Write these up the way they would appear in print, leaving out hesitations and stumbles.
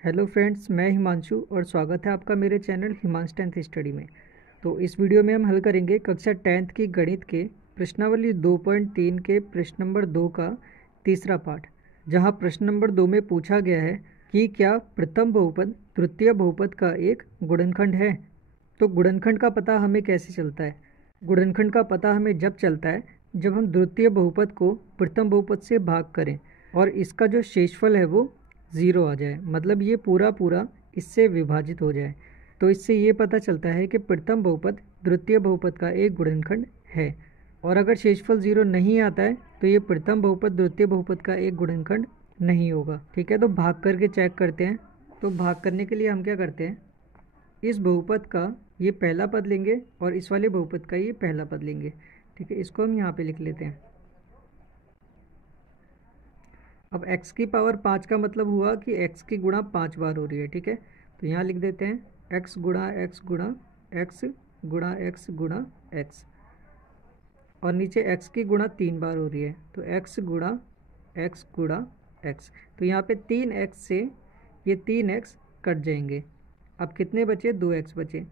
Hello friends, मैं हिमांशु और स्वागत है आपका मेरे चैनल हिमांश 10th स्टडी में। तो इस वीडियो में हम हल करेंगे कक्षा 10th की गणित के प्रश्नावली 2.3 के प्रश्न नंबर 2 का तीसरा पार्ट, जहां प्रश्न नंबर 2 में पूछा गया है कि क्या प्रथम बहुपद तृतीय बहुपद का एक गुणनखंड है। तो गुणनखंड का पता हमें कैसे चलता है? गुणनखंड का पता हमें जब चलता है जब हम द्वितीय बहुपद को प्रथम बहुपद से भाग करें और इसका जो शेषफल है वो 0 आ जाए, मतलब ये पूरा पूरा इससे विभाजित हो जाए। तो इससे ये पता चलता है कि प्रथम बहुपद द्वितीय बहुपद का एक गुणनखंड है। और अगर शेषफल 0 नहीं आता है तो ये प्रथम बहुपद द्वितीय बहुपद का एक गुणनखंड नहीं होगा। ठीक है, तो भाग करके चेक करते हैं। तो भाग करने के लिए हम क्या करते हैं, इस बहुपद का ये पहला पद लेंगे और इस वाले बहुपद का ये पहला पद लेंगे। ठीक है, इसको हम यहाँ पे लिख लेते हैं। अब x की पावर 5 का मतलब हुआ कि x की गुणा 5 बार हो रही है। ठीक है, तो यहाँ लिख देते हैं x गुणा x गुणा x गुणा x गुणा x, और नीचे x की गुणा 3 बार हो रही है तो x गुणा x गुणा x। तो यहाँ पे 3x से ये 3x कट जाएंगे। अब कितने बचे? 2x बचे,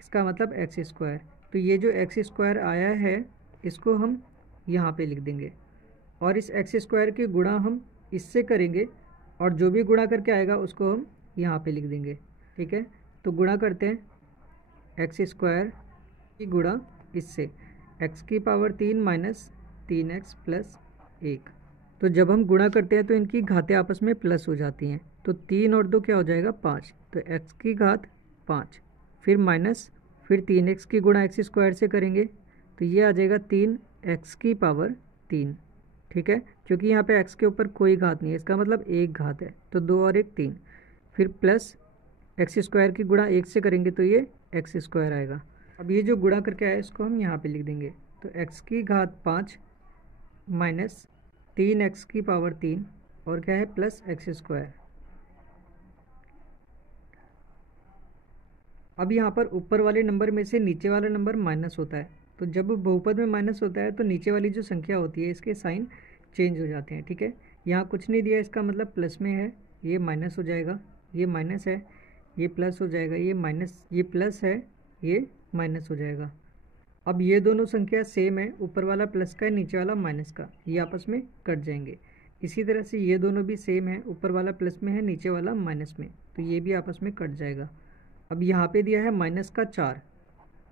इसका मतलब एक्स स्क्वायर। तो ये जो एक्स स्क्वायर आया है इसको हम यहाँ पे लिख देंगे और इस एक्स स्क्वायर की गुणा हम इससे करेंगे और जो भी गुणा करके आएगा उसको हम यहाँ पे लिख देंगे। ठीक है, तो गुणा करते हैं एक्स स्क्वायर की गुणा इससे, एक्स की पावर 3 माइनस 3x प्लस 1। तो जब हम गुणा करते हैं तो इनकी घातें आपस में प्लस हो जाती हैं, तो 3 और 2 क्या हो जाएगा? 5। तो x की घात 5, फिर माइनस, फिर 3x की गुणा एक्स स्क्वायर से करेंगे तो ये आ जाएगा 3x की पावर 3। ठीक है, क्योंकि यहाँ पे x के ऊपर कोई घात नहीं है, इसका मतलब एक घात है, तो 2 और 1 3। फिर प्लस एक्स स्क्वायर की गुणा 1 से करेंगे तो ये एक्स स्क्वायर आएगा। अब ये जो गुणा करके आया इसको हम यहाँ पे लिख देंगे। तो x की घात 5 माइनस 3x की पावर 3 और क्या है प्लस एक्स स्क्वायर। अब यहाँ पर ऊपर वाले नंबर में से नीचे वाला नंबर माइनस होता है, तो जब बहुपद में माइनस होता है तो नीचे वाली जो संख्या होती है इसके साइन चेंज हो जाते हैं। ठीक है, यहाँ कुछ नहीं दिया, इसका मतलब प्लस में है, ये माइनस हो जाएगा, ये माइनस है, ये प्लस हो जाएगा, ये माइनस, ये प्लस है, ये माइनस हो जाएगा। अब ये दोनों संख्या सेम है, ऊपर वाला प्लस का है नीचे वाला माइनस का, ये आपस में कट जाएंगे। इसी तरह से ये दोनों भी सेम है, ऊपर वाला प्लस में है नीचे वाला माइनस में, तो ये भी आपस में कट जाएगा। अब यहाँ पे दिया है माइनस का 4,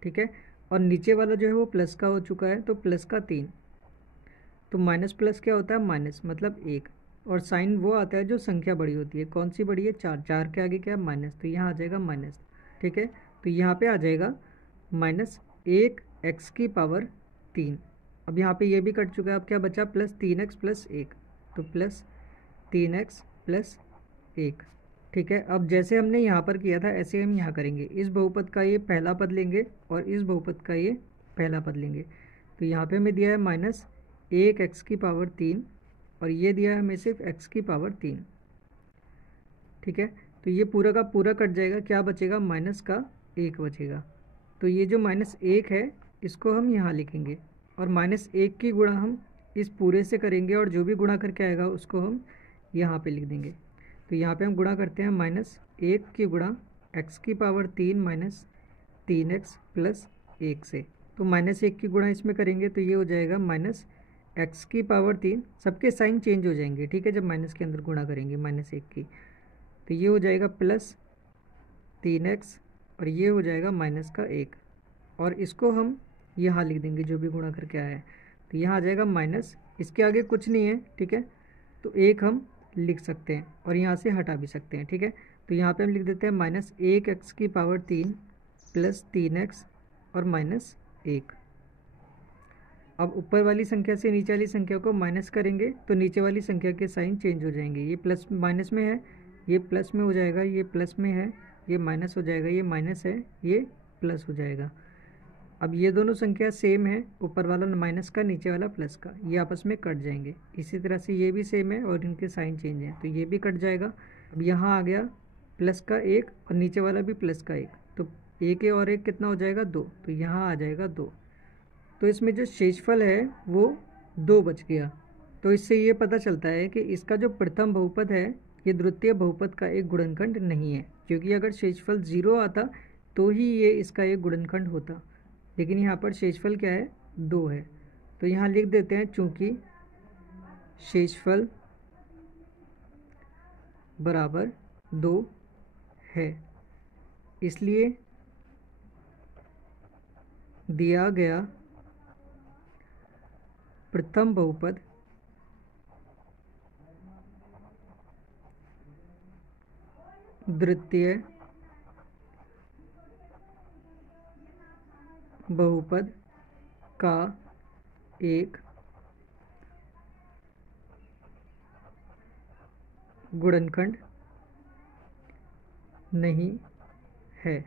ठीक है, और नीचे वाला जो है वो प्लस का हो चुका है तो प्लस का 3। तो माइनस प्लस क्या होता है? माइनस, मतलब 1, और साइन वो आता है जो संख्या बड़ी होती है। कौन सी बड़ी है? 4, 4 के आगे क्या है? माइनस, तो यहाँ आ जाएगा माइनस। ठीक है, तो यहाँ पे आ जाएगा माइनस 1x की पावर 3। अब यहाँ पे ये भी कट चुका है, अब क्या बचा? प्लस 3x प्लस 1, तो प्लस 3x प्लस 1। ठीक है, अब जैसे हमने यहाँ पर किया था ऐसे हम यहाँ करेंगे। इस बहुपद का ये पहला पद लेंगे और इस बहुपद का ये पहला पद लेंगे। तो यहाँ पे हमें दिया है माइनस 1x की पावर 3 और ये दिया है हमें सिर्फ x की पावर 3। ठीक है, तो ये पूरा का पूरा कट जाएगा, क्या बचेगा? माइनस का 1 बचेगा। तो ये जो माइनस 1 है इसको हम यहाँ लिखेंगे और माइनस 1 की गुणा हम इस पूरे से करेंगे और जो भी गुणा करके आएगा उसको हम यहाँ पे लिख देंगे। तो यहाँ पे हम गुणा करते हैं माइनस 1 की गुणा x की पावर 3 माइनस 3x प्लस 1 से। तो माइनस 1 की गुणा इसमें करेंगे तो ये हो जाएगा माइनस x की पावर 3, सबके साइन चेंज हो जाएंगे। ठीक है, जब माइनस के अंदर गुणा करेंगे माइनस 1 की, तो ये हो जाएगा प्लस 3x और ये हो जाएगा माइनस का 1, और इसको हम यहाँ लिख देंगे जो भी गुणा करके आया है। तो यहाँ आ जाएगा माइनस, इसके आगे कुछ नहीं है। ठीक है, तो 1 हम लिख सकते हैं और यहाँ से हटा भी सकते हैं। ठीक है, तो यहाँ पे हम लिख देते हैं माइनस 1x की पावर 3 प्लस 3x और माइनस 1। अब ऊपर वाली संख्या से नीचे वाली संख्या को माइनस करेंगे तो नीचे वाली संख्या के साइन चेंज हो जाएंगे। ये प्लस माइनस में है, ये प्लस में हो जाएगा, ये प्लस में है, ये माइनस हो जाएगा, ये माइनस है, ये प्लस हो जाएगा। अब ये दोनों संख्या सेम है, ऊपर वाला माइनस का नीचे वाला प्लस का, ये आपस में कट जाएंगे। इसी तरह से ये भी सेम है और इनके साइन चेंज हैं तो ये भी कट जाएगा। अब यहाँ आ गया प्लस का 1 और नीचे वाला भी प्लस का 1, तो 1 और 1 कितना हो जाएगा? 2, तो यहाँ आ जाएगा 2। तो इसमें जो शेषफल है वो 2 बच गया। तो इससे ये पता चलता है कि इसका जो प्रथम बहुपद है ये द्वितीय बहुपद का एक गुणनखंड नहीं है, क्योंकि अगर शेषफल 0 आता तो ही ये इसका एक गुणनखंड होता, लेकिन यहाँ पर शेषफल क्या है, 2 है। तो यहाँ लिख देते हैं चूँकि शेषफल बराबर 2 है, इसलिए दिया गया प्रथम बहुपद द्वितीय बहुपद का एक गुणनखंड नहीं है।